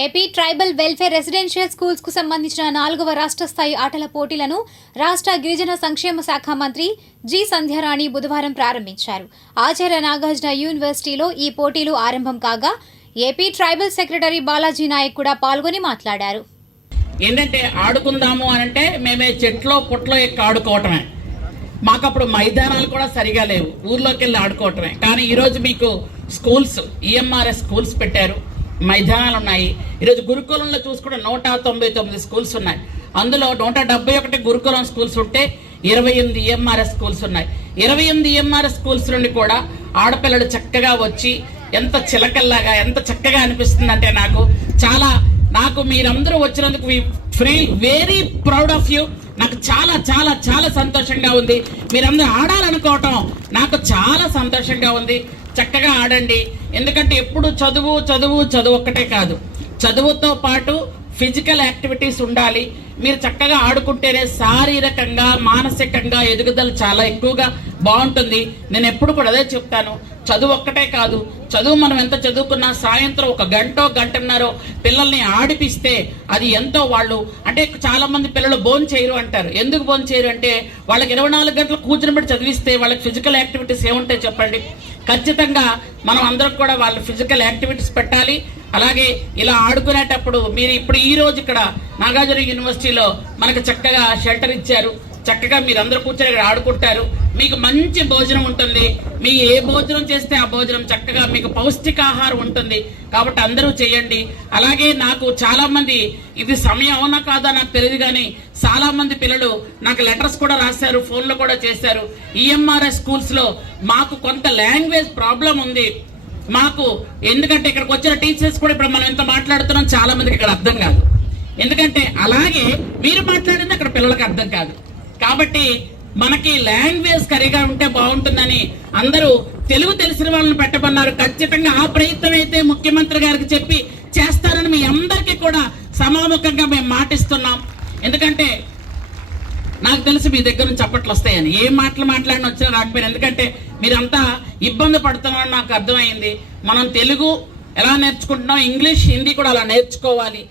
AP tribal welfare residential స్కూల్స్కు సంబంధించిన నాలుగవ రాష్ట్ర స్థాయి ఆటల పోటీలను రాష్ట్ర గిరిజన సంక్షేమ శాఖ మంత్రి జి సంధ్యారాణి బుధవారం ప్రారంభించారు. ఆచార్య నాగార్జున యూనివర్సిటీలో ఈ పోటీలు ఆరంభం కాగా AP tribal secretary Balaji Naik కూడా పాల్గొని మాట్లాడారు. ఏంటంటే ఆడుకుందాము అని అంటే మేమే చెట్లో పుట్లో ఎక్కి ఆడుకోవటమే. మాకు అప్పుడు మైదానాలు కూడా సరిగా లేవు. ఊర్లోకి వెళ్ళి ఆడుకోవటమే. కానీ ఈరోజు మీకు స్కూల్స్ ఈఎంఆర్ఎస్ స్కూల్స్ పెట్టారు. మైదానాలు ఉన్నాయి ఈరోజు గురుకులంలో చూసుకుంటే నూట తొంభై తొమ్మిది స్కూల్స్ ఉన్నాయి. అందులో నూట డెబ్బై ఒకటి గురుకులం స్కూల్స్ ఉంటే ఇరవై ఎనిమిది ఎంఆర్ఎస్ స్కూల్స్ ఉన్నాయి. ఇరవై ఎనిమిది ఎంఆర్ఎస్ స్కూల్స్ నుండి కూడా ఆడపిల్లలు చక్కగా వచ్చి ఎంత చిలకల్లాగా ఎంత చక్కగా అనిపిస్తుందంటే నాకు చాలా నాకు మీరందరూ వచ్చినందుకు free very proud of you. నాకు చాలా చాలా చాలా సంతోషంగా ఉంది. మీరందరూ ఆడాలనుకోవటం నాకు చాలా సంతోషంగా ఉంది. చక్కగా ఆడండి. ఎందుకంటే ఎప్పుడు చదువు చదువు చదువు ఒక్కటే కాదు. చదువుతో పాటు ఫిజికల్ యాక్టివిటీస్ ఉండాలి. మీరు చక్కగా ఆడుకుంటేనే శారీరకంగా మానసికంగా ఎదుగుదల చాలా ఎక్కువగా బాగుంటుంది. నేను ఎప్పుడు కూడా అదే చెప్తాను. చదువు ఒక్కటే కాదు. చదువు మనం ఎంత చదువుకున్నా సాయంత్రం ఒక గంటో గంటన్నరో పిల్లల్ని ఆడిపిస్తే అది ఎంతో వాళ్ళు. అంటే చాలామంది పిల్లలు బోన్ చేయరు అంటారు. ఎందుకు బోన్ చేయరు అంటే వాళ్ళకి ఇరవై నాలుగు గంటలు కూర్చుని పెట్టి చదివిస్తే వాళ్ళకి ఫిజికల్ యాక్టివిటీస్ ఏముంటాయి చెప్పండి? ఖచ్చితంగా మనం అందరం కూడా వాళ్ళ ఫిజికల్ యాక్టివిటీస్ పెట్టాలి. అలాగే ఇలా ఆడుకునేటప్పుడు మీరు ఇప్పుడు ఈ రోజు ఇక్కడ నాగార్జున యూనివర్సిటీలో మనకు చక్కగా షెల్టర్ ఇచ్చారు. చక్కగా మీరందరూ కూర్చొని ఇక్కడ ఆడుకుంటారు. మీకు మంచి భోజనం ఉంటుంది. మీ ఏ భోజనం చేస్తే ఆ భోజనం చక్కగా మీకు పౌష్టికాహారం ఉంటుంది. కాబట్టి అందరూ చేయండి. అలాగే నాకు చాలామంది ఇది సమయం అవునా కాదా నాకు తెలియదు కానీ చాలామంది పిల్లలు నాకు లెటర్స్ కూడా రాశారు ఫోన్లో కూడా చేశారు. ఈఎంఆర్ఎస్ స్కూల్స్లో మాకు కొంత లాంగ్వేజ్ ప్రాబ్లం ఉంది. మాకు ఎందుకంటే ఇక్కడికి వచ్చిన టీచర్స్ కూడా ఇప్పుడు మనం ఎంత మాట్లాడుతున్నాం చాలా మందికి ఇక్కడ అర్థం కాదు. ఎందుకంటే అలాగే మీరు మాట్లాడింది అక్కడ పిల్లలకు అర్థం కాదు. కాబట్టి మనకి లాంగ్వేజ్ సరిగా ఉంటే బాగుంటుందని అందరూ తెలుగు తెలిసిన వాళ్ళని పెట్టమన్నారు. ఖచ్చితంగా ఆ ప్రయత్నం అయితే ముఖ్యమంత్రి గారికి చెప్పి చేస్తారని మీ అందరికీ కూడా సమాముఖంగా మేము మాటిస్తున్నాం. ఎందుకంటే నాకు తెలిసి మీ దగ్గర నుంచి చప్పట్లు వస్తాయని. ఏ మాటలు మాట్లాడిన వచ్చినా రాకపోయినా. ఎందుకంటే మీరంతా ఇబ్బంది పడుతున్నారని నాకు అర్థమైంది. మనం తెలుగు ఎలా నేర్చుకుంటున్నాం? ఇంగ్లీష్ హిందీ కూడా అలా నేర్చుకోవాలి.